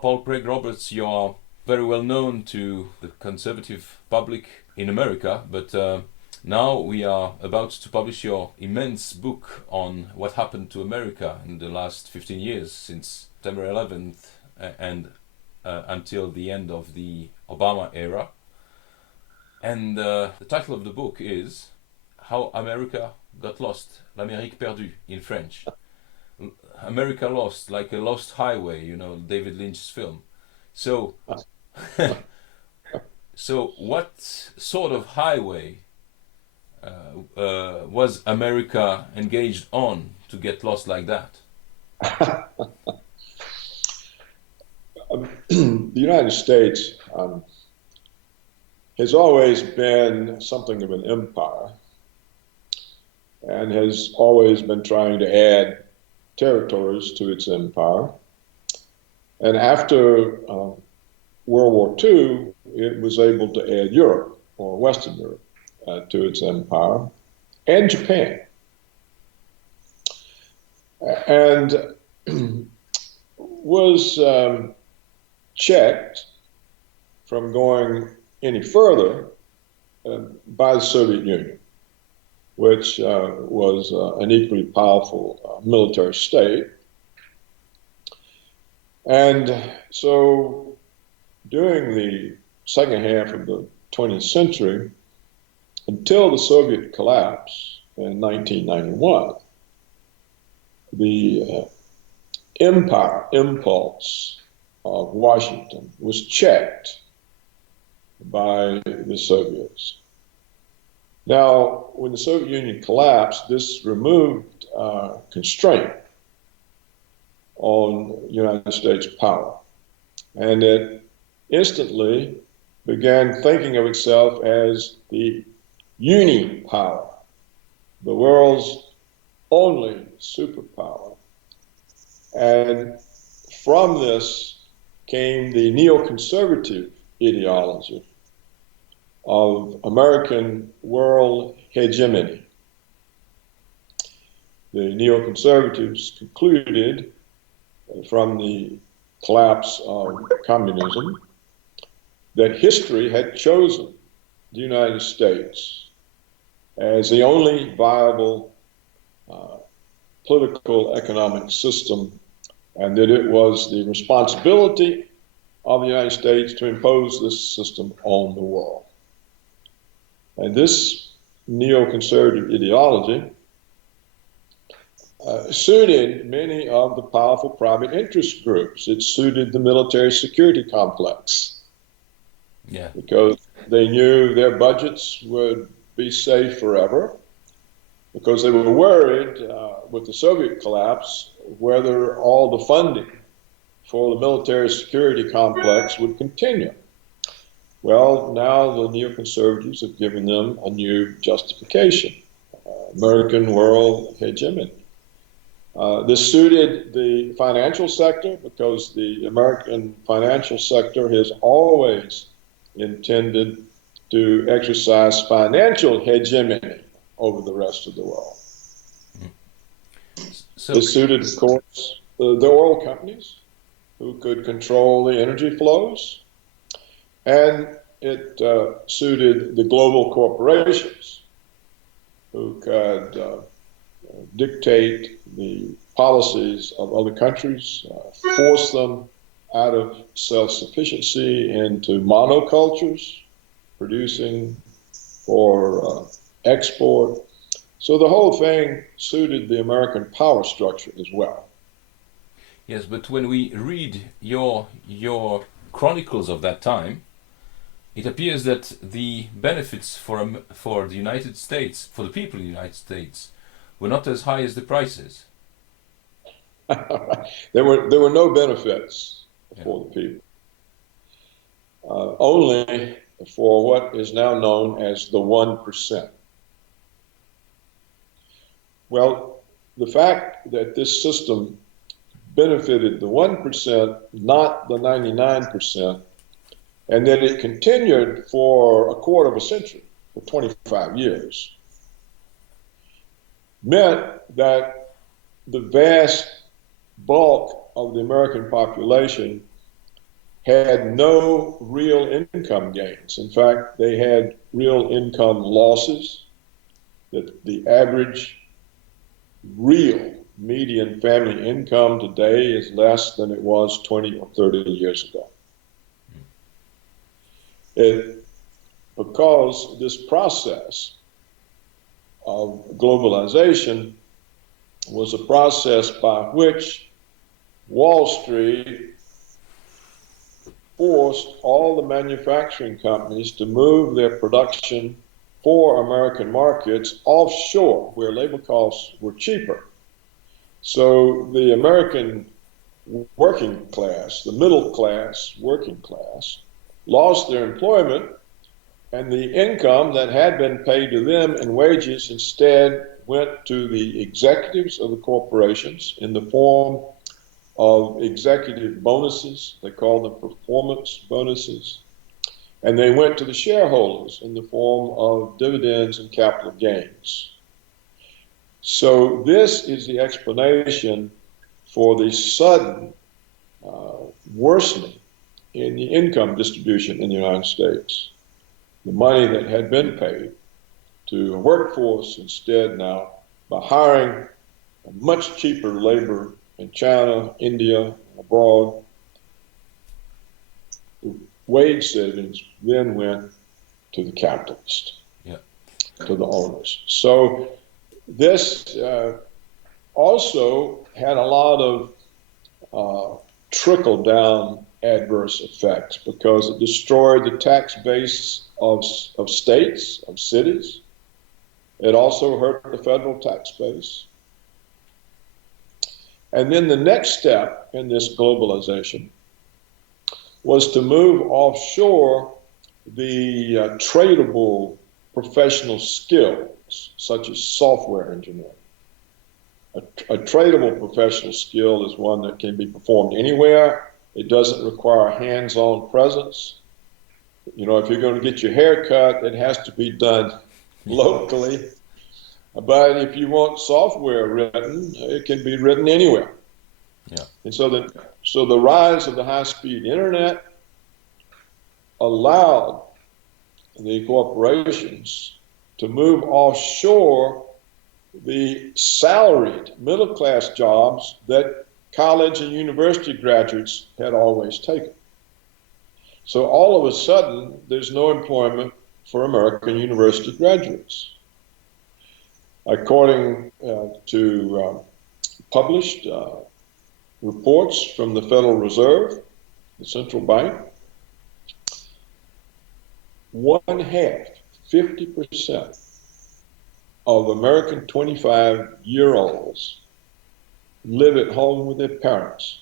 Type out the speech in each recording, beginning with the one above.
Paul Craig Roberts, you are very well known to the conservative public in America, but now we are about to publish your immense book on what happened to America in the last 15 years, since September 11th and until the end of the Obama era. And the title of the book is How America Got Lost, L'Amérique perdue in French. America Lost, like a lost highway, David Lynch's film. So, so what sort of highway was America engaged on to get lost like that? The United States has always been something of an empire and has always been trying to add territories to its empire. And after World War II, it was able to add Europe, or Western Europe, to its empire, and Japan. And was checked from going any further by the Soviet Union, which was an equally powerful military state. And so during the second half of the 20th century, until the Soviet collapse in 1991, the empire impulse of Washington was checked by the Soviets. Now, when the Soviet Union collapsed, this removed constraint on United States power. And it instantly began thinking of itself as the uni-power, the world's only superpower. And from this came the neoconservative ideology of American world hegemony. The neoconservatives concluded from the collapse of communism that history had chosen the United States as the only viable political economic system, and that it was the responsibility of the United States to impose this system on the world. And this neoconservative ideology suited many of the powerful private interest groups. It suited the military security complex. Yeah. Because they knew their budgets would be safe forever, because they were worried with the Soviet collapse whether all the funding for the military security complex would continue. Well, now the neoconservatives have given them a new justification, American world hegemony. This suited the financial sector because the American financial sector has always intended to exercise financial hegemony over the rest of the world. So, this suited, of course, the oil companies who could control the energy flows, and it suited the global corporations who could dictate the policies of other countries, force them out of self-sufficiency into monocultures, producing for export. So the whole thing suited the American power structure as well. yes, but when we read your chronicles of that time, it appears that the benefits for the United States, for the people in the United States, were not as high as the prices. There were no benefits for the people, only for what is now known as the 1%. Well, the fact that this system benefited the 1%, not the 99%, and that it continued for a quarter of a century, for 25 years, meant that the vast bulk of the American population had no real income gains. In fact, they had real income losses, that the average real median family income today is less than it was 20 or 30 years ago. Because this process of globalization was a process by which Wall Street forced all the manufacturing companies to move their production for American markets offshore, where labor costs were cheaper. So the American working class, the middle class, working class, lost their employment, and the income that had been paid to them in wages instead went to the executives of the corporations in the form of executive bonuses. They call them performance bonuses. And they went to the shareholders in the form of dividends and capital gains. So this is the explanation for the sudden worsening in the income distribution in the United States. The money that had been paid to a workforce instead now, by hiring much cheaper labor in China, India, abroad, the wage savings then went to the capitalist, to the owners. So this also had a lot of trickle-down adverse effects because it destroyed the tax base of states, of cities. It also hurt the federal tax base. And then the next step in this globalization was to move offshore the tradable professional skills, such as software engineering. A tradable professional skill is one that can be performed anywhere. It doesn't require hands-on presence. You know, if you're going to get your hair cut, it has to be done locally. But if you want software written, it can be written anywhere. Yeah. And so the rise of the high-speed internet allowed the corporations to move offshore the salaried middle-class jobs that college and university graduates had always taken. So all of a sudden, there's no employment for American university graduates. According to published reports from the Federal Reserve, the central bank, 50% of American 25-year-olds live at home with their parents.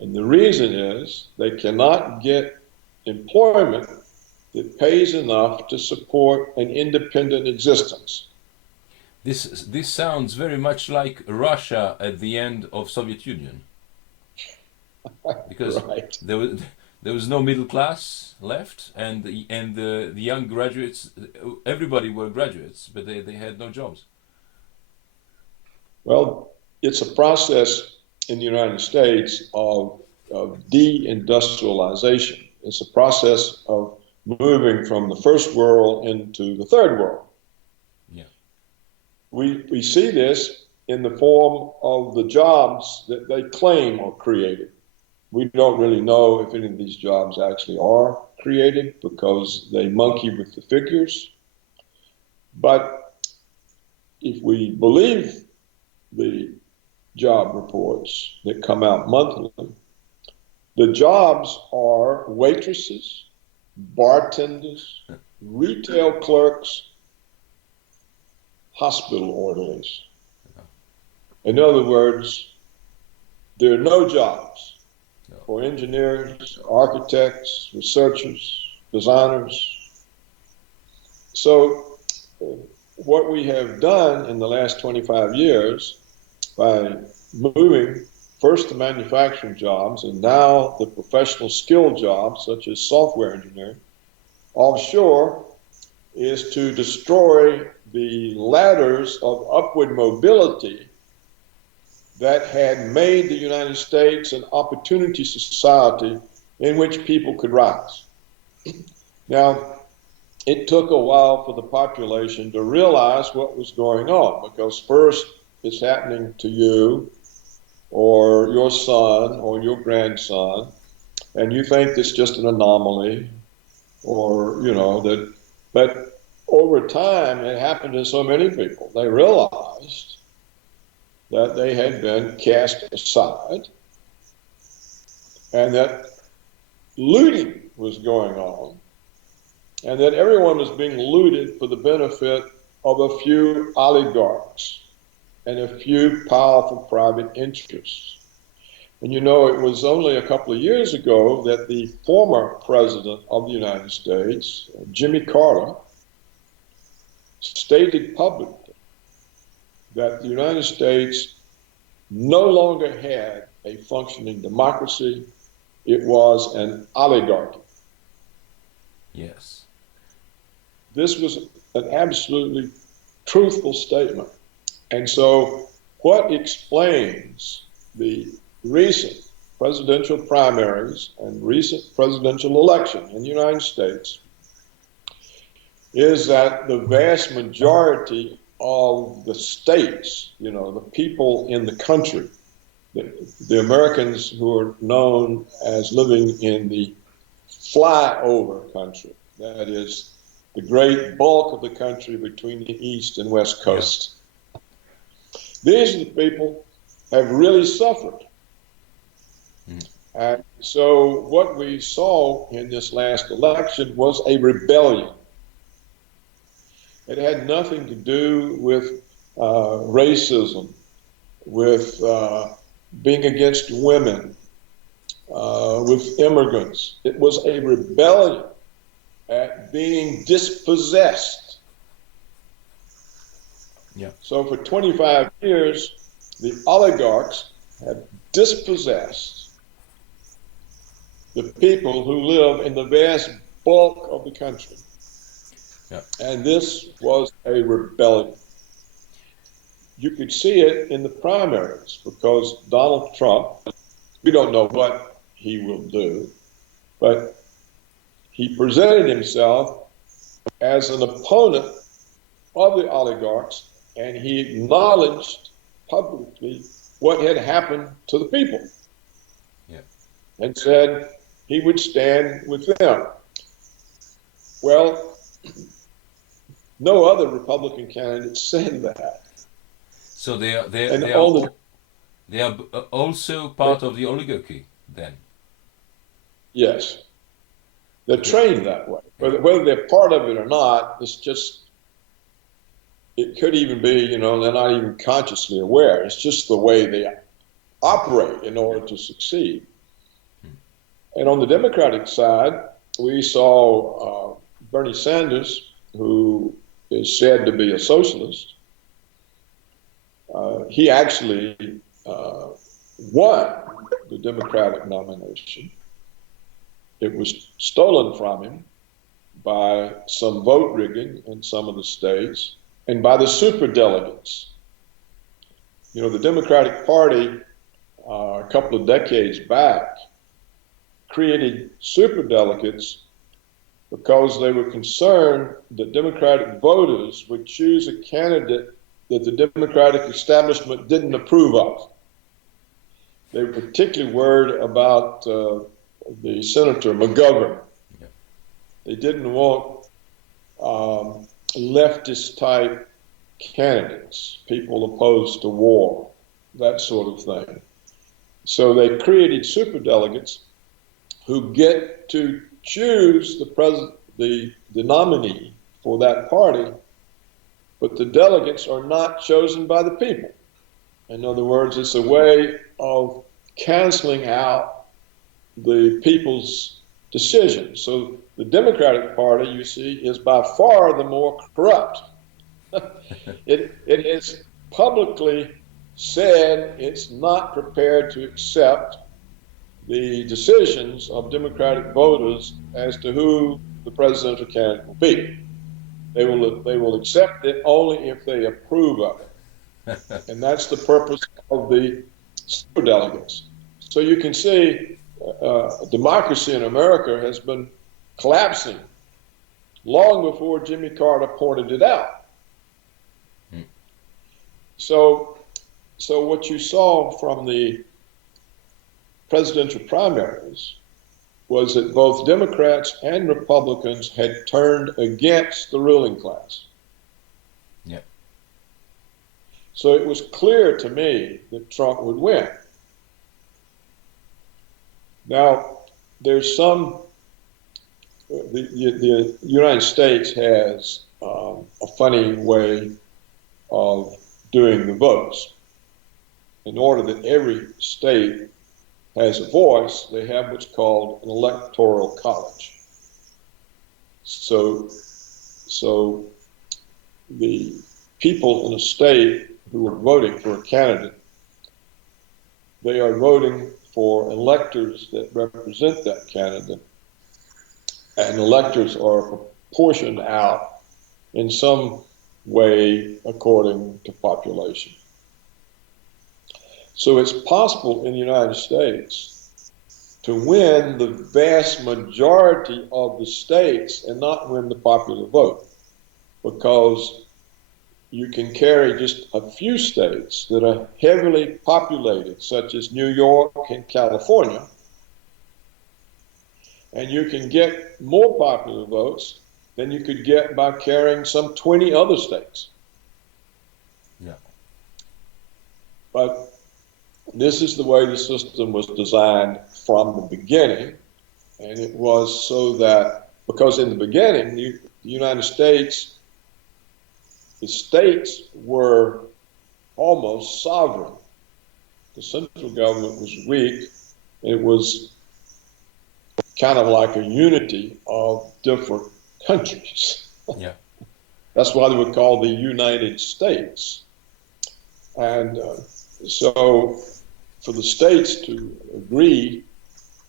And the reason is they cannot get employment that pays enough to support an independent existence. This sounds very much like Russia at the end of Soviet Union, because right. there was no middle class left, and the young graduates, everybody were graduates, but they had no jobs. Well, it's a process in the United States of deindustrialization. It's a process of moving from the first world into the third world. Yeah. We see this in the form of the jobs that they claim are created. We don't really know if any of these jobs actually are created because they monkey with the figures. But if we believe the job reports that come out monthly, the jobs are waitresses, bartenders, retail clerks, hospital orderlies. In other words, there are no jobs for engineers, architects, researchers, designers. So what we have done in the last 25 years by moving first the manufacturing jobs and now the professional skill jobs such as software engineering offshore is to destroy the ladders of upward mobility that had made the United States an opportunity society in which people could rise. Now, it took a while for the population to realize what was going on, because first it's happening to you or your son or your grandson, and you think it's just an anomaly, or, that, but over time it happened to so many people. They realized that they had been cast aside and that looting was going on, and that everyone was being looted for the benefit of a few oligarchs and a few powerful private interests. And it was only a couple of years ago that the former president of the United States, Jimmy Carter, stated publicly that the United States no longer had a functioning democracy. It was an oligarchy. Yes. This was an absolutely truthful statement. And so what explains the recent presidential primaries and recent presidential election in the United States is that the vast majority of the states, the people in the country, the Americans who are known as living in the flyover country, that is the great bulk of the country between the East and West Coast. Yeah. These are the people have really suffered. And so what we saw in this last election was a rebellion. It had nothing to do with racism, with being against women, with immigrants. It was a rebellion at being dispossessed. Yeah. So for 25 years, the oligarchs have dispossessed the people who live in the vast bulk of the country. Yeah. And this was a rebellion. You could see it in the primaries, because Donald Trump, we don't know what he will do, but he presented himself as an opponent of the oligarchs, and he acknowledged publicly what had happened to the people. Yeah. And said he would stand with them. Well, no other Republican candidate said that. So they are also part of the oligarchy then? Yes. They're trained that way. Whether they're part of it or not, it's just, it could even be, they're not even consciously aware. It's just the way they operate in order to succeed. And on the Democratic side, we saw Bernie Sanders, who is said to be a socialist. He actually won the Democratic nomination. It was stolen from him by some vote rigging in some of the states and by the superdelegates. The Democratic Party, a couple of decades back, created superdelegates because they were concerned that Democratic voters would choose a candidate that the Democratic establishment didn't approve of. They were particularly worried about the Senator McGovern. Yeah. They didn't want leftist-type candidates, people opposed to war, that sort of thing. So they created superdelegates who get to choose the nominee for that party, but the delegates are not chosen by the people. In other words, it's a way of canceling out the people's decisions. So the Democratic Party, you see, is by far the more corrupt. It has publicly said it's not prepared to accept the decisions of Democratic voters as to who the presidential candidate will be. They will accept it only if they approve of it. And that's the purpose of the superdelegates. So you can see democracy in America has been collapsing long before Jimmy Carter pointed it out. Mm. So what you saw from the presidential primaries was that both Democrats and Republicans had turned against the ruling class. Yeah. So it was clear to me that Trump would win. Now, there's the United States has a funny way of doing the votes. In order that every state has a voice, they have what's called an electoral college. So the people in a state who are voting for a candidate, they are voting for electors that represent that candidate, and electors are proportioned out in some way according to population. So it's possible in the United States to win the vast majority of the states and not win the popular vote, because you can carry just a few states that are heavily populated, such as New York and California, and you can get more popular votes than you could get by carrying some 20 other states. Yeah. But this is the way the system was designed from the beginning, and it was so that, because in the beginning, the United States, the states were almost sovereign. The central government was weak. It was kind of like a unity of different countries. Yeah. That's why they were called the United States. And so for the states to agree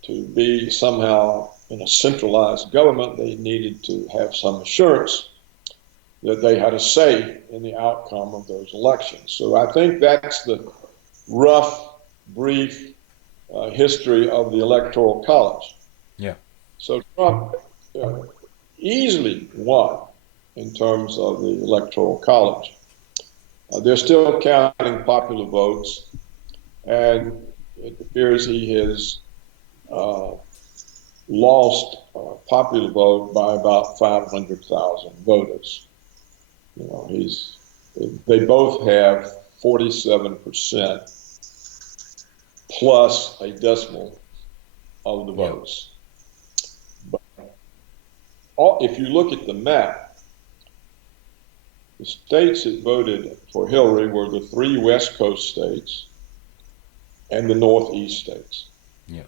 to be somehow in a centralized government, they needed to have some assurance that they had a say in the outcome of those elections. So I think that's the rough, brief history of the Electoral College. Yeah. So Trump easily won in terms of the Electoral College. They're still counting popular votes, and it appears he has lost popular vote by about 500,000 voters. You know, they both have 47% plus a decimal of the votes. But if you look at the map, the states that voted for Hillary were the 3 West Coast states and the Northeast states. Yeah.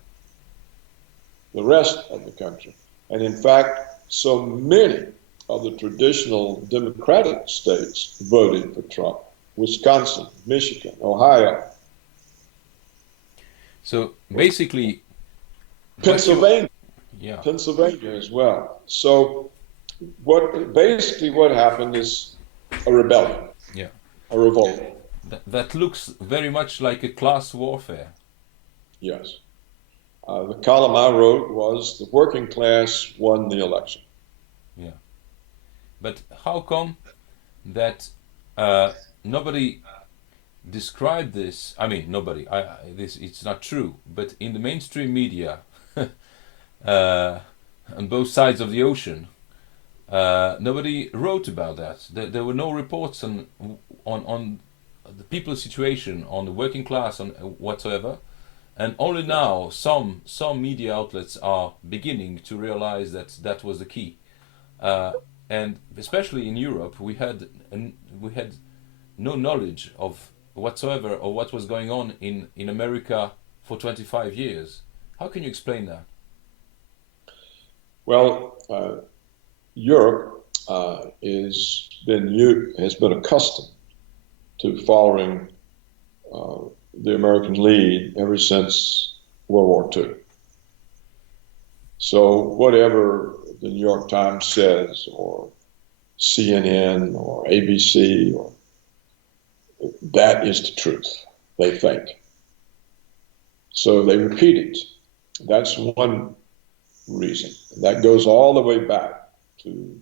The rest of the country. And in fact, so many of the traditional Democratic states voted for Trump. Wisconsin, Michigan, Ohio. So basically, Pennsylvania. Yeah. Pennsylvania as well. So what happened is a rebellion. Yeah. A revolt. That looks very much like a class warfare. Yes. The column I wrote was the working class won the election. Yeah. But how come that nobody described this? I mean, nobody. It's not true. But in the mainstream media, on both sides of the ocean, nobody wrote about that. There were no reports on the people's situation, on the working class, on whatsoever. And only now some media outlets are beginning to realize that was the key. And especially in Europe, we had no knowledge of whatsoever of what was going on in America for 25 years. How can you explain that? Well, Europe has been accustomed to following the American lead ever since World War II. So whatever the New York Times says, or CNN, or ABC, or that is the truth, they think. So they repeat it. That's one reason. That goes all the way back to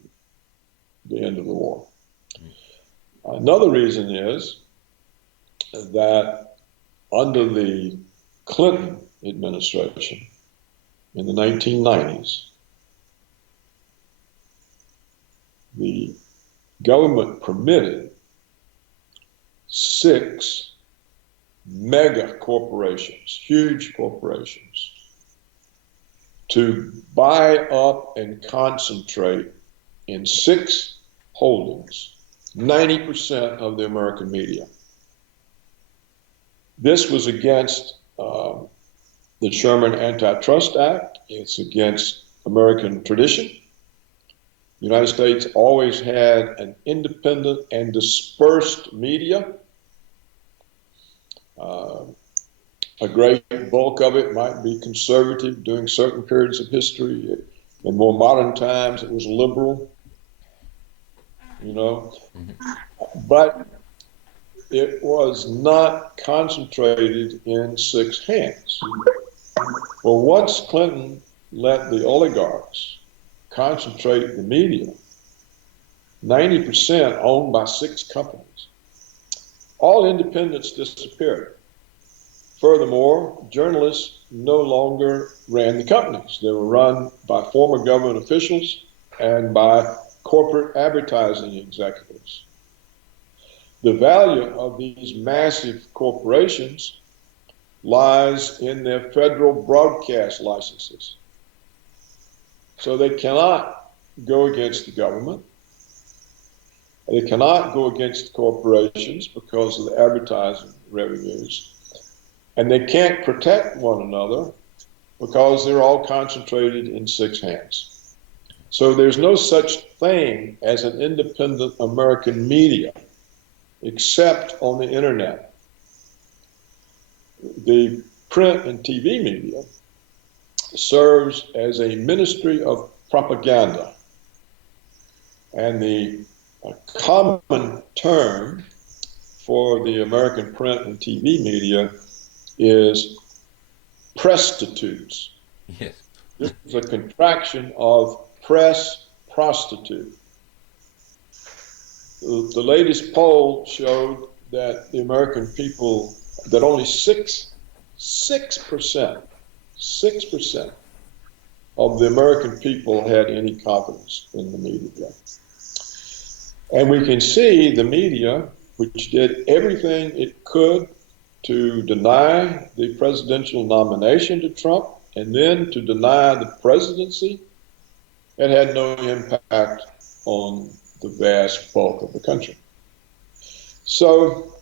the end of the war. Another reason is that under the Clinton administration in the 1990s, the government permitted 6 mega corporations, huge corporations, to buy up and concentrate in 6 holdings 90% of the American media. This was against the Sherman Antitrust Act. It's against American tradition. The United States always had an independent and dispersed media. A great bulk of it might be conservative during certain periods of history. In more modern times, it was liberal, you know. But it was not concentrated in 6 hands. Well, once Clinton let the oligarchs concentrate the media, 90% owned by 6 companies, all independence disappeared. Furthermore, journalists no longer ran the companies. They were run by former government officials and by corporate advertising executives. The value of these massive corporations lies in their federal broadcast licenses. So they cannot go against the government. They cannot go against corporations because of the advertising revenues. And they can't protect one another because they're all concentrated in 6 hands. So there's no such thing as an independent American media except on the internet. The print and TV media serves as a ministry of propaganda. And the common term for the American print and TV media is prostitutes. Yes. This is a contraction of press prostitute. The latest poll showed that the American people, that only 6% of the American people had any confidence in the media. And we can see the media, which did everything it could to deny the presidential nomination to Trump and then to deny the presidency, it had no impact on the vast bulk of the country. So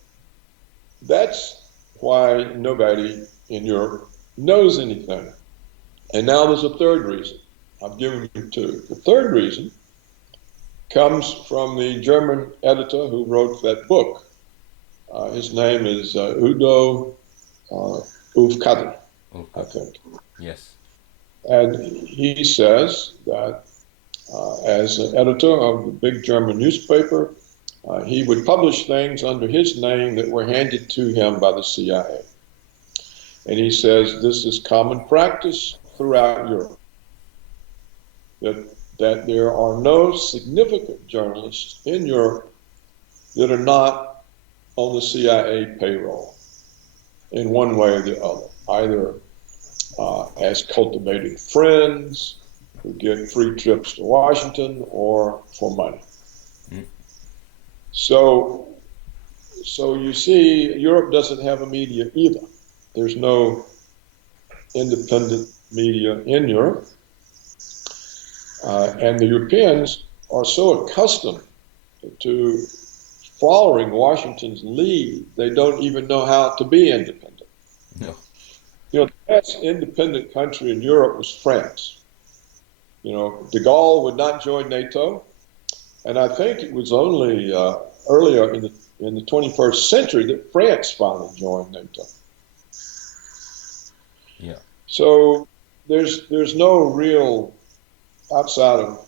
that's why nobody in Europe knows anything. And now there's a third reason. I've given you 2. The third reason comes from the German editor who wrote that book. His name is Udo Ufkadr, I think. Yes. And he says that as an editor of the big German newspaper, he would publish things under his name that were handed to him by the CIA. And he says this is common practice throughout Europe, that there are no significant journalists in Europe that are not on the CIA payroll in one way or the other, either as cultivated friends who get free trips to Washington or for money. So you see, Europe doesn't have a media either. There's no independent media in Europe. And the Europeans are so accustomed to following Washington's lead, they don't even know how to be independent. No. You know, the last independent country in Europe was France. You know, de Gaulle would not join NATO, and I think it was only earlier in the 21st century that France finally joined NATO. Yeah. So there's no real, outside of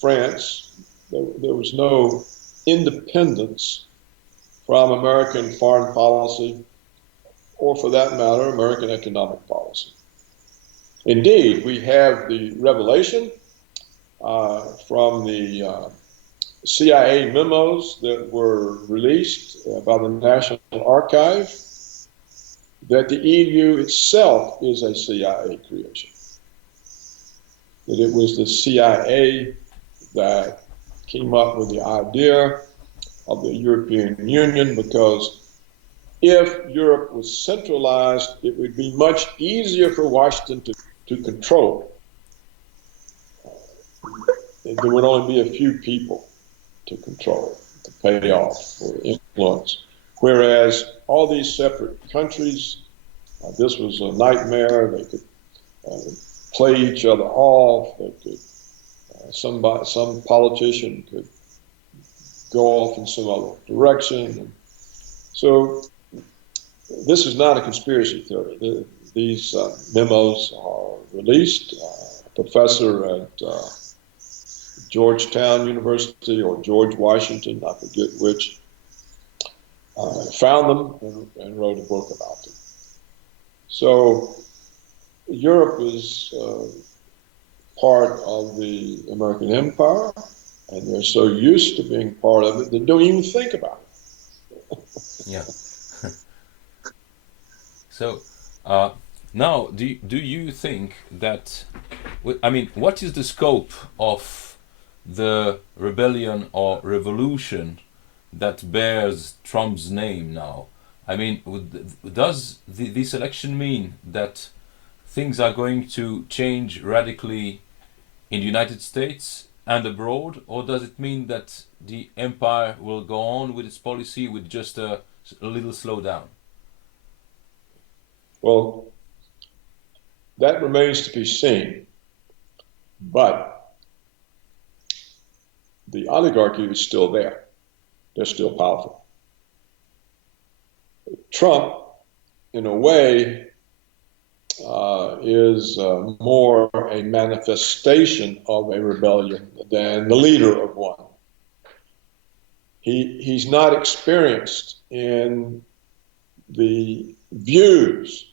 France, there was no independence from American foreign policy, or for that matter, American economic policy. Indeed, we have the revelation from the CIA memos that were released by the National Archive that the EU itself is a CIA creation. That it was the CIA that came up with the idea of the European Union, because if Europe was centralized, it would be much easier for Washington to control. There would only be a few people to control, to pay off, or influence. Whereas all these separate countries, this was a nightmare. They could play each other off. They could, some politician could go off in some other direction. So this is not a conspiracy theory. These memos are released. A professor at Georgetown University or George Washington, I forget which, found them and wrote a book about them. So Europe is part of the American empire, and they're so used to being part of it, they don't even think about it. Yeah. So now, do you think that, I mean, what is the scope of the rebellion or revolution that bears Trump's name now? I mean, does this election mean that things are going to change radically in the United States and abroad, or does it mean that the empire will go on with its policy with just a little slowdown? Well, that remains to be seen, but the oligarchy is still there. They're still powerful. Trump, in a way, is more a manifestation of a rebellion than the leader of one. He's not experienced in the views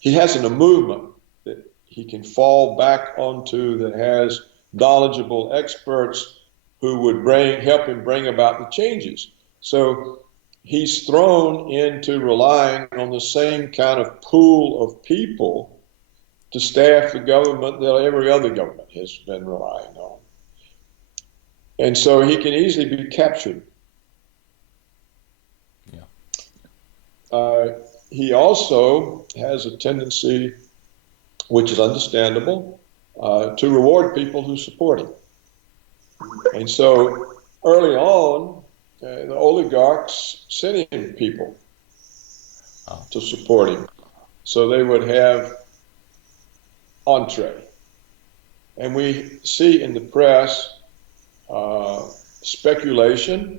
he hasn't a movement that he can fall back onto that has knowledgeable experts who would help him bring about the changes. So he's thrown into relying on the same kind of pool of people to staff the government that every other government has been relying on. And so he can easily be captured. Yeah. He also has a tendency, which is understandable, to reward people who support him. And so early on, the oligarchs sent in people to support him. So they would have entree. And we see in the press speculation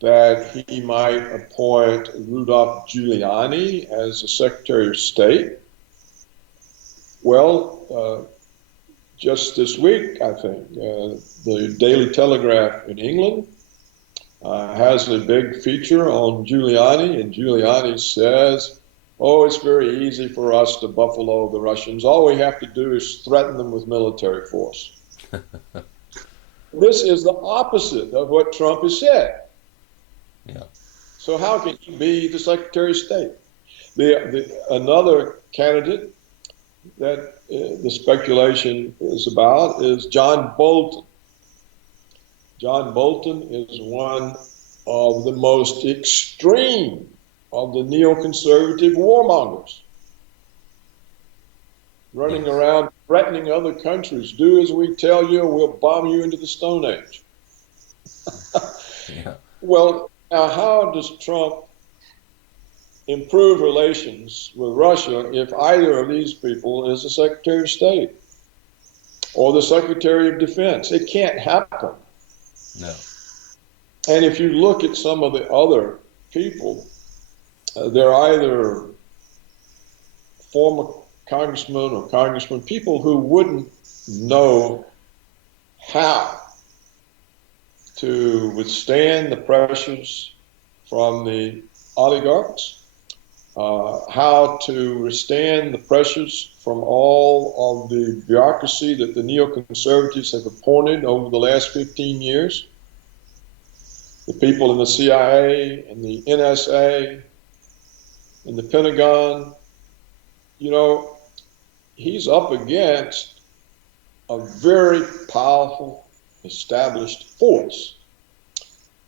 that he might appoint Rudolph Giuliani as the Secretary of State. Well, just this week, I think, the Daily Telegraph in England has a big feature on Giuliani, and Giuliani says, oh, it's very easy for us to buffalo the Russians. All we have to do is threaten them with military force. This is the opposite of what Trump has said. Yeah. So how can he be the Secretary of State? Another candidate that the speculation is about is John Bolton. John Bolton is one of the most extreme of the neoconservative warmongers, running around threatening other countries. Do as we tell you, or we'll bomb you into the Stone Age. Yeah. Well, now how does Trump improve relations with Russia if either of these people is the Secretary of State or the Secretary of Defense? It can't happen. No. And if you look at some of the other people, they're either former congressmen or congressmen, people who wouldn't know how to withstand the pressures from the oligarchs, how to withstand the pressures from all of the bureaucracy that the neoconservatives have appointed over the last 15 years, the people in the CIA and the NSA and the Pentagon. You know, he's up against a very powerful established force.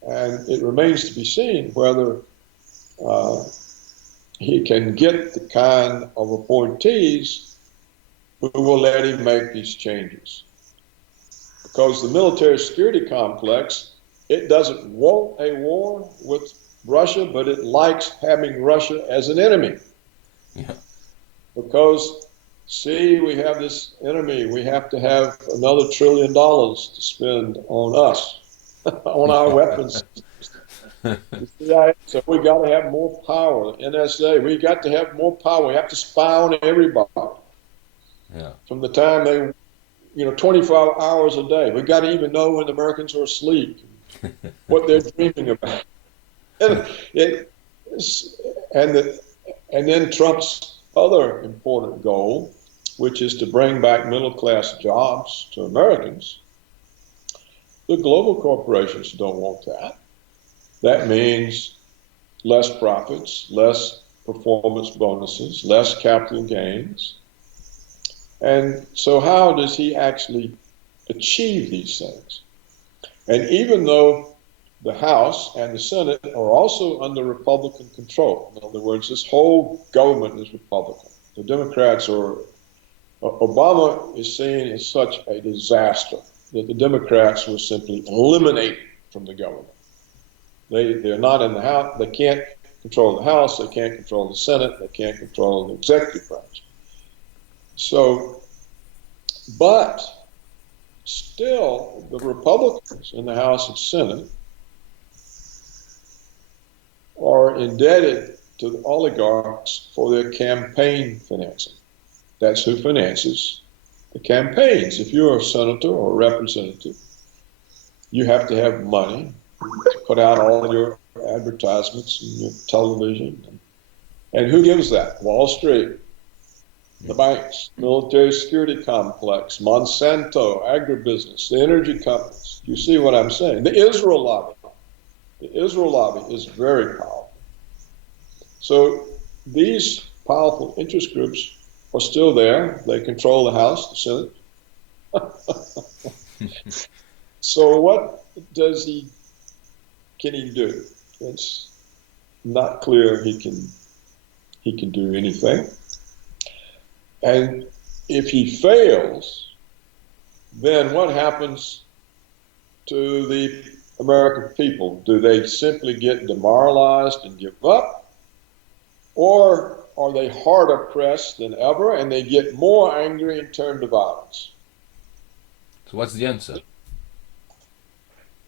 And it remains to be seen whether he can get the kind of appointees who will let him make these changes. Because the military security complex, it doesn't want a war with Russia, but it likes having Russia as an enemy. Yeah. Because, see, we have this enemy. We have to have another $1 trillion to spend on us, on our weapons. So we got to have more power. The NSA, we got to have more power. We have to spy on everybody. Yeah. From the time they, 25 hours a day. We got to even know when the Americans are asleep, what they're dreaming about. And then Trump's other important goal, which is to bring back middle-class jobs to Americans. The global corporations don't want that. That means less profits, less performance bonuses, less capital gains. And so how does he actually achieve these things? And even though the House and the Senate are also under Republican control, in other words, this whole government is Republican. The Democrats are, Obama is seen as such a disaster that the Democrats will simply eliminate from the government. They're not in the House. They can't control the House. They can't control the Senate. They can't control the executive branch. So, but still, the Republicans in the House and Senate are indebted to the oligarchs for their campaign financing. That's who finances the campaigns. If you're a senator or a representative, you have to have money to put out all your advertisements and your television. And who gives that? Wall Street, the banks, military security complex, Monsanto, agribusiness, the energy companies. You see what I'm saying? The Israel lobby. The Israel lobby is very powerful. So these powerful interest groups are still there. They control the House, the Senate. So what can he do? It's not clear he can do anything. And if he fails, then what happens to the American people? Do they simply get demoralized and give up? Or are they harder pressed than ever and they get more angry and turn to violence? So what's the answer?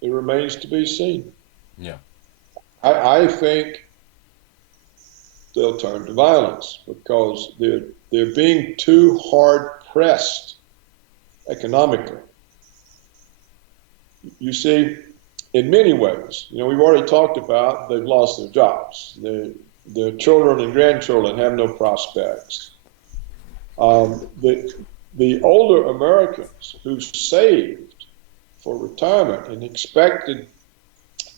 It remains to be seen. Yeah. I think they'll turn to violence because they're being too hard pressed economically. You see, in many ways, we've already talked about they've lost their jobs. Their children and grandchildren have no prospects. The older Americans who saved for retirement and expected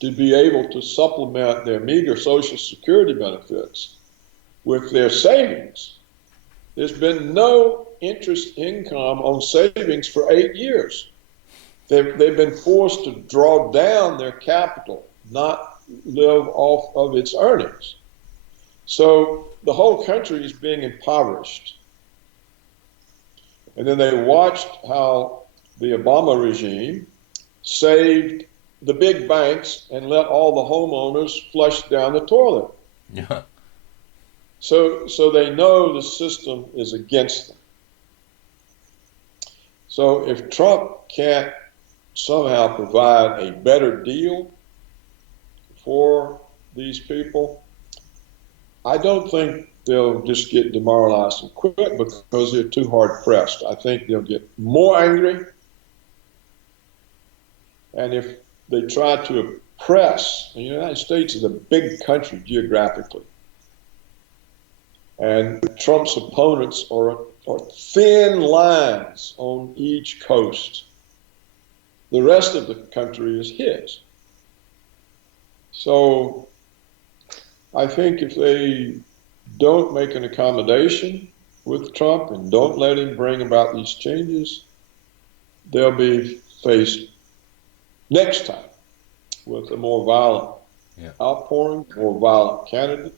to be able to supplement their meager Social Security benefits with their savings, there's been no interest income on savings for 8 years. They've been forced to draw down their capital, not live off of its earnings. So the whole country is being impoverished. And then they watched how the Obama regime saved the big banks and let all the homeowners flush down the toilet. Yeah. So they know the system is against them. So if Trump can't somehow provide a better deal for these people, I don't think they'll just get demoralized and quit because they're too hard pressed. I think they'll get more angry. And if they try to oppress. The United States is a big country geographically, and Trump's opponents are thin lines on each coast. The rest of the country is his. So I think if they don't make an accommodation with Trump and don't let him bring about these changes, they'll be faced next time with a more violent outpouring, more violent candidate.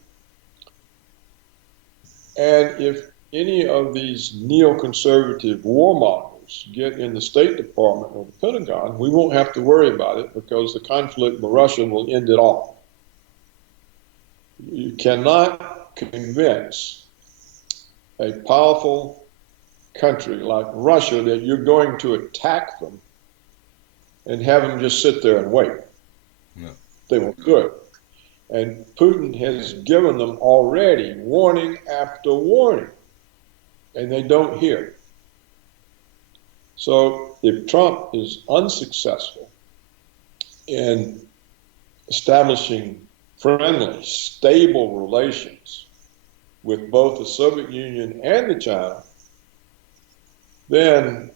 And if any of these neoconservative warmongers get in the State Department or the Pentagon, we won't have to worry about it because the conflict with Russia will end it all. You cannot convince a powerful country like Russia that you're going to attack them and have them just sit there and wait. No. They won't do it. And Putin has given them already warning after warning, and they don't hear. So if Trump is unsuccessful in establishing friendly, stable relations with both the Soviet Union and the China, then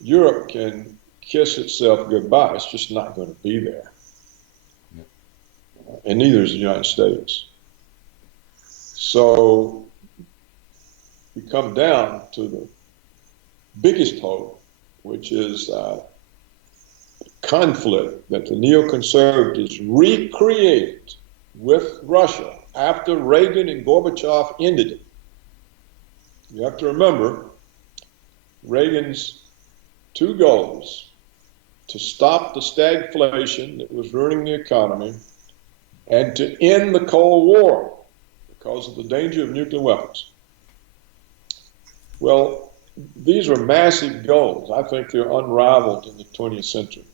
Europe can kiss itself goodbye. It's just not going to be there. And neither is the United States. So we come down to the biggest hope, which is conflict that the neoconservatives recreated with Russia after Reagan and Gorbachev ended it. You have to remember Reagan's two goals: to stop the stagflation that was ruining the economy and to end the Cold War because of the danger of nuclear weapons. Well, these are massive goals. I think they're unrivaled in the 20th century,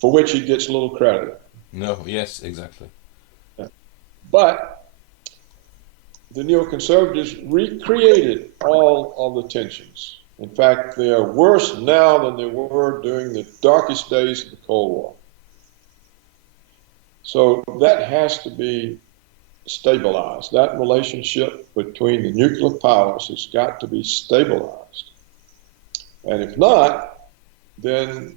for which he gets little credit. No, yes, exactly. But the neoconservatives recreated all of the tensions. In fact, they are worse now than they were during the darkest days of the Cold War. So that has to be stabilized. That relationship between the nuclear powers has got to be stabilized. And if not, then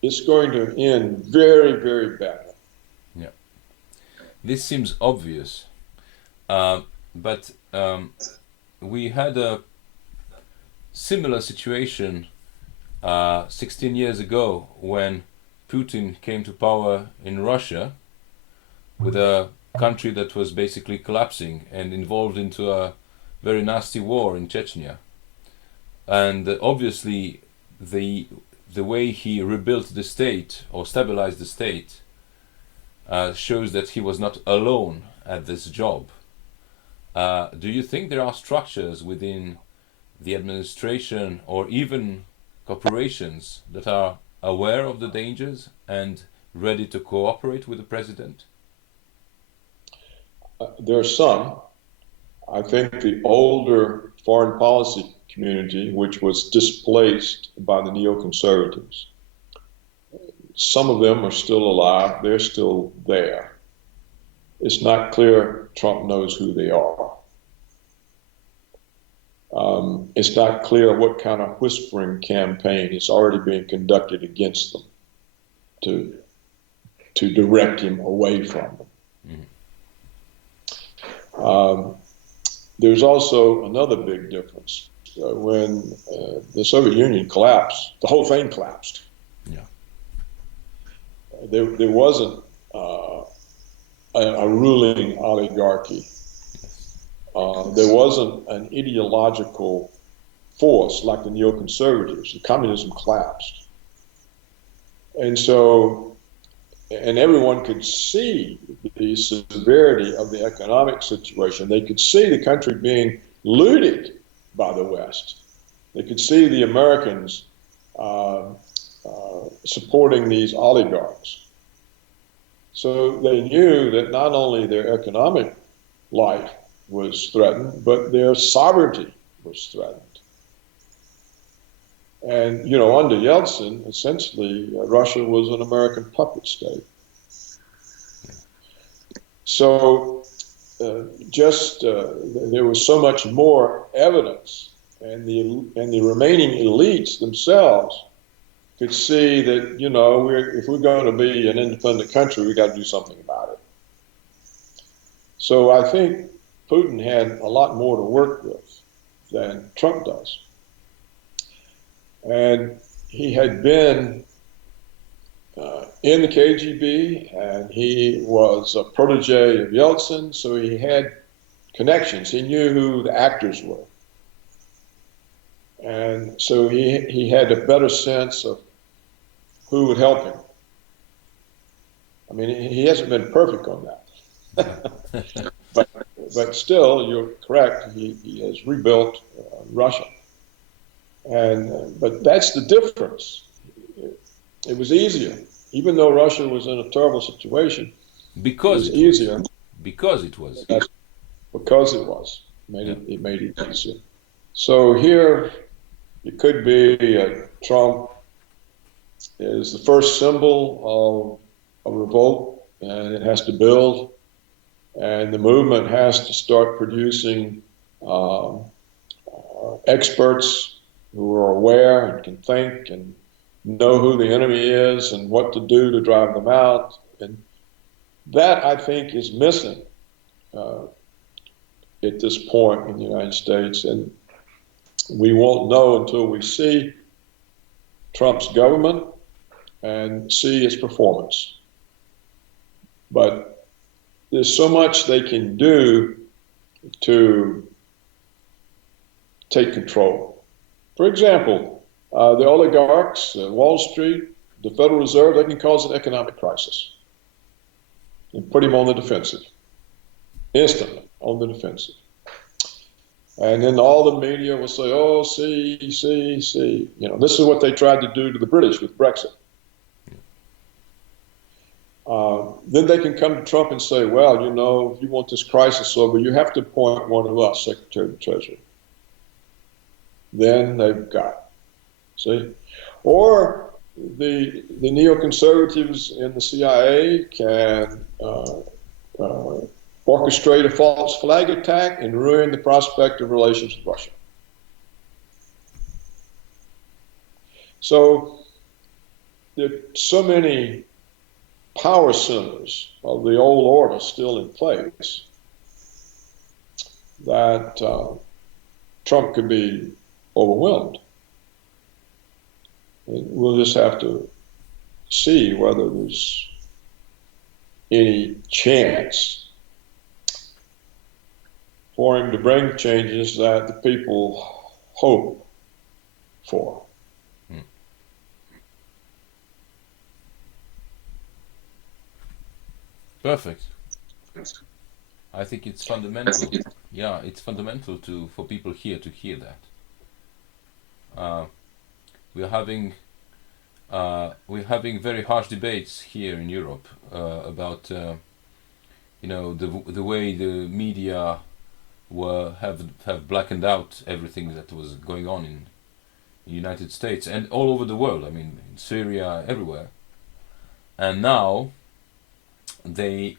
it's going to end very, very badly. Yeah. This seems obvious, but we had a similar situation 16 years ago when Putin came to power in Russia with a country that was basically collapsing and involved into a very nasty war in Chechnya. And obviously the way he rebuilt the state or stabilized the state shows that he was not alone at this job. Do you think there are structures within the administration or even corporations that are aware of the dangers and ready to cooperate with the president? There are some. I think the older foreign policy community, which was displaced by the neoconservatives, some of them are still alive. They're still there. It's not clear Trump knows who they are. It's not clear what kind of whispering campaign is already being conducted against them to direct him away from them. Mm-hmm. There's also another big difference. When the Soviet Union collapsed, the whole thing collapsed. Yeah. There wasn't a ruling oligarchy. There wasn't an ideological force like the neoconservatives. The communism collapsed. And so, and everyone could see the severity of the economic situation. They could see the country being looted by the West. They could see the Americans supporting these oligarchs. So they knew that not only their economic life was threatened, but their sovereignty was threatened. And, under Yeltsin, essentially, Russia was an American puppet state. So there was so much more evidence, and the remaining elites themselves could see that, if we're going to be an independent country, we got to do something about it. So I think Putin had a lot more to work with than Trump does. And he had been in the KGB, and he was a protege of Yeltsin, so he had connections. He knew who the actors were. And so he had a better sense of who would help him. I mean, he hasn't been perfect on that. but still, you're correct, he has rebuilt Russia. But that's the difference. It was easier. Even though Russia was in a terrible situation, because it was easier. Because it was. Because it was. It made it easier. So here, it could be Trump is the first symbol of a revolt, and it has to build, and the movement has to start producing experts who are aware and can think and know who the enemy is and what to do to drive them out. And that, I think, is missing at this point in the United States. And we won't know until we see Trump's government and see its performance. But there's so much they can do to take control. For example, the oligarchs, Wall Street, the Federal Reserve, they can cause an economic crisis and put him on the defensive, instantly on the defensive. And then all the media will say, oh, see. This is what they tried to do to the British with Brexit. Then they can come to Trump and say, well, if you want this crisis over, you have to appoint one of us, Secretary of the Treasury. Then they've got it. See? Or the neoconservatives in the CIA can orchestrate a false flag attack and ruin the prospect of relations with Russia. So there are so many power centers of the old order still in place that Trump could be overwhelmed. And we'll just have to see whether there's any chance for him to bring changes that the people hope for. Perfect. I think it's fundamental. Yeah, it's fundamental for people here to hear that. We're having very harsh debates here in Europe about the way the media have blackened out everything that was going on in the United States and all over the world. I mean, in Syria, everywhere. And now it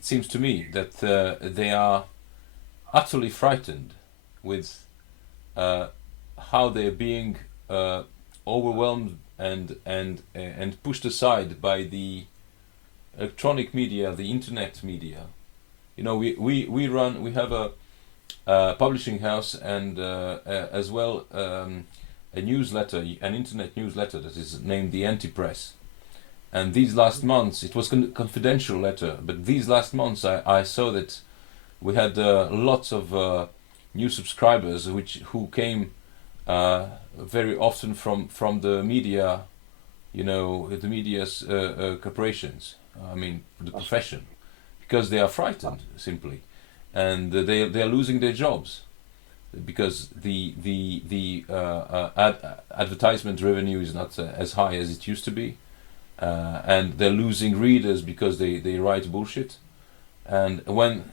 seems to me that they are utterly frightened with how they're being overwhelmed and pushed aside by the electronic media, the internet media. We have a publishing house and as well a newsletter, an internet newsletter that is named the Anti-Press. And these last months, it was a confidential letter, but these last months I saw that we had lots of new subscribers who came very often from the media, the media's corporations, the profession, because they are frightened simply, and they are losing their jobs because the advertisement revenue is not as high as it used to be. And they're losing readers because they write bullshit, and when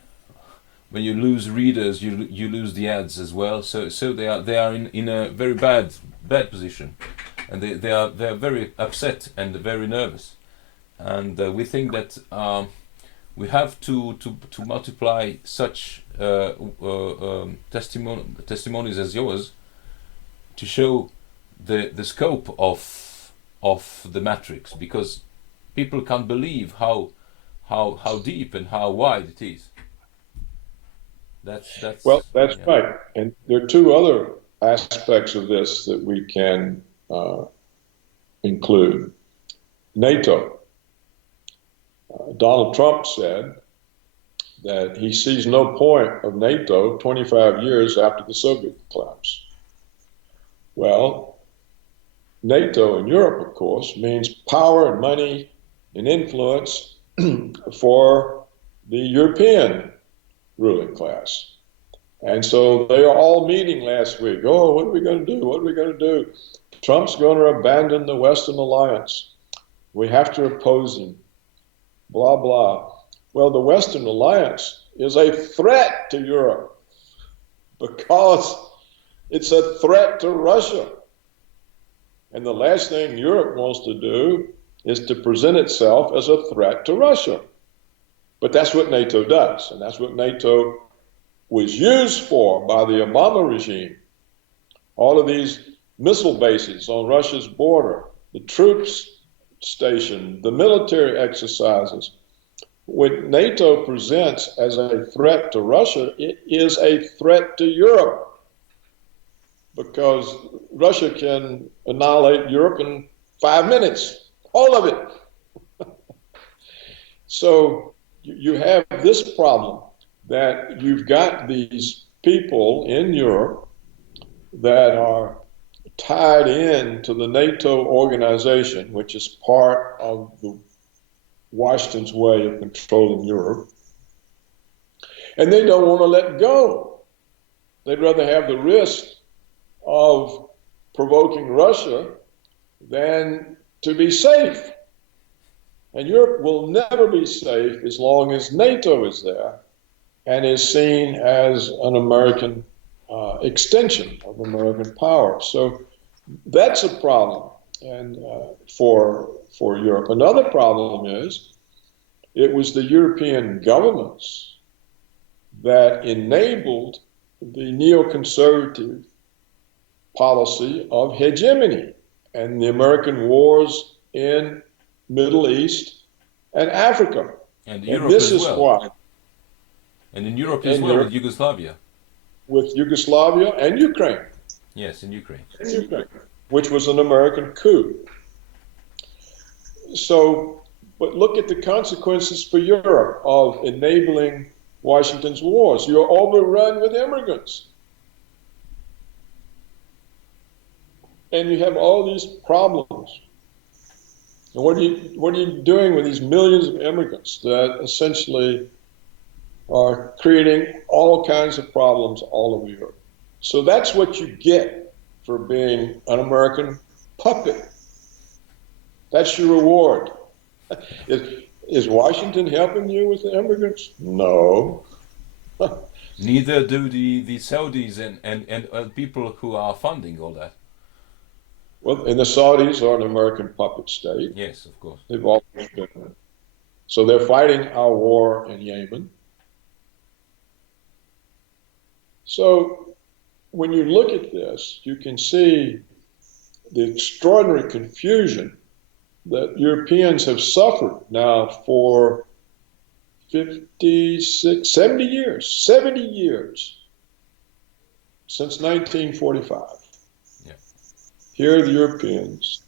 you lose readers, you lose the ads as well. So they are in a very bad bad position, and they are very upset and very nervous, and we think that we have to multiply such testimonies as yours to show the scope of the matrix, because people can't believe how deep and how wide it is. That's That's yeah. right. And there are two other aspects of this that we can include. NATO. Donald Trump said that he sees no point of NATO 25 years after the Soviet collapse. Well, NATO in Europe, of course, means power and money and influence for the European ruling class. And so they are all meeting last week. Oh, what are we going to do? What are we going to do? Trump's going to abandon the Western alliance. We have to oppose him. Blah, blah. Well, the Western alliance is a threat to Europe because it's a threat to Russia. And the last thing Europe wants to do is to present itself as a threat to Russia. But that's what NATO does, and that's what NATO was used for by the Obama regime. All of these missile bases on Russia's border, the troops stationed, the military exercises. What NATO presents as a threat to Russia, it is a threat to Europe, because Russia can annihilate Europe in 5 minutes, all of it. So you have this problem that you've got these people in Europe that are tied in to the NATO organization, which is part of Washington's way of controlling Europe, and they don't want to let go. They'd rather have the risk of provoking Russia than to be safe. And Europe will never be safe as long as NATO is there and is seen as an American extension of American power. So that's a problem, and for Europe. Another problem is it was the European governments that enabled the neoconservative policy of hegemony and the American wars in Middle East and Africa. And Europe this as is well. why. And in Europe as well, with Yugoslavia. With Yugoslavia and Ukraine. Yes, in Ukraine. Which was an American coup. So, but look at the consequences for Europe of enabling Washington's wars. You're overrun with immigrants. And you have all these problems. And what are you doing with these millions of immigrants that essentially are creating all kinds of problems all over Europe? So that's what you get for being an American puppet. That's your reward. Is Washington helping you with the immigrants? No. Neither do the Saudis and people who are funding all that. Well, and the Saudis are an American puppet state. Yes, of course. They've always been. So they're fighting our war in Yemen. So when you look at this, you can see the extraordinary confusion that Europeans have suffered now for 56, 70 years, since 1945. Yeah. Here are the Europeans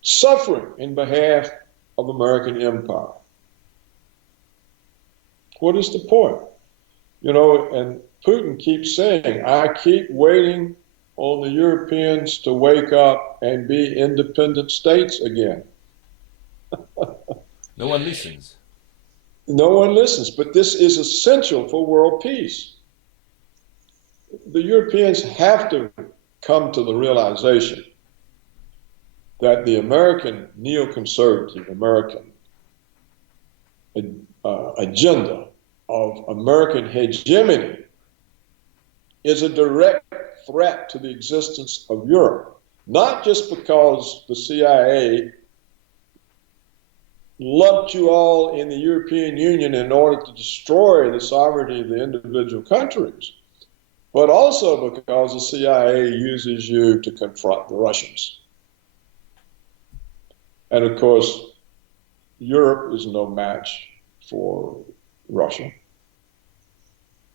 suffering in behalf of American empire. What is the point? You know, and Putin keeps saying, I keep waiting on the Europeans to wake up and be independent states again. No one listens. No one listens, but this is essential for world peace. The Europeans have to come to the realization that the American neoconservative American agenda of American hegemony is a direct threat to the existence of Europe, not just because the CIA lumped you all in the European Union in order to destroy the sovereignty of the individual countries, but also because the CIA uses you to confront the Russians. And of course, Europe is no match for Russia.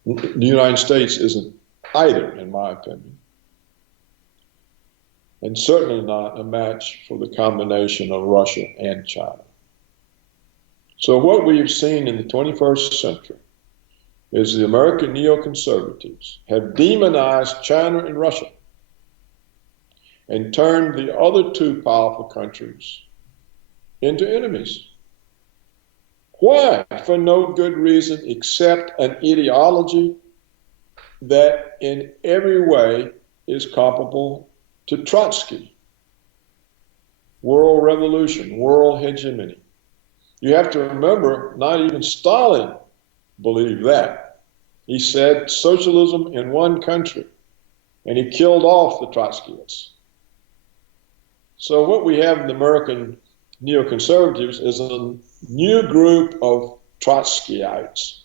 The United States isn't either, in my opinion. And certainly not a match for the combination of Russia and China. So what we've seen in the 21st century is the American neoconservatives have demonized China and Russia and turned the other two powerful countries into enemies. Why? For no good reason except an ideology that in every way is comparable to Trotsky. World revolution, world hegemony. You have to remember, not even Stalin believed that. He said socialism in one country, and he killed off the Trotskyists. So what we have in the American neoconservatives is a new group of Trotskyites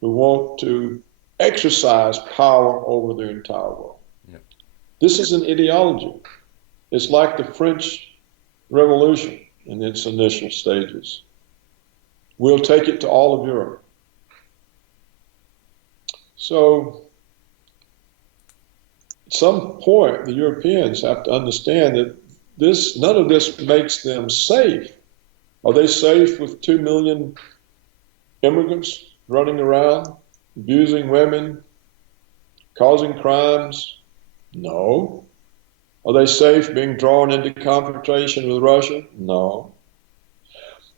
who want to exercise power over the entire world. Yep. This is an ideology. It's like the French Revolution in its initial stages. We'll take it to all of Europe. So at some point, the Europeans have to understand that none of this makes them safe. Are they safe with 2 million immigrants running around, abusing women, causing crimes? No. Are they safe being drawn into confrontation with Russia? No.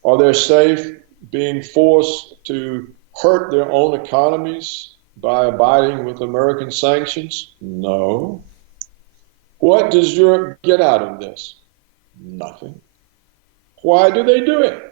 Are they safe being forced to hurt their own economies by abiding with American sanctions? No. What does Europe get out of this? Nothing. Why do they do it?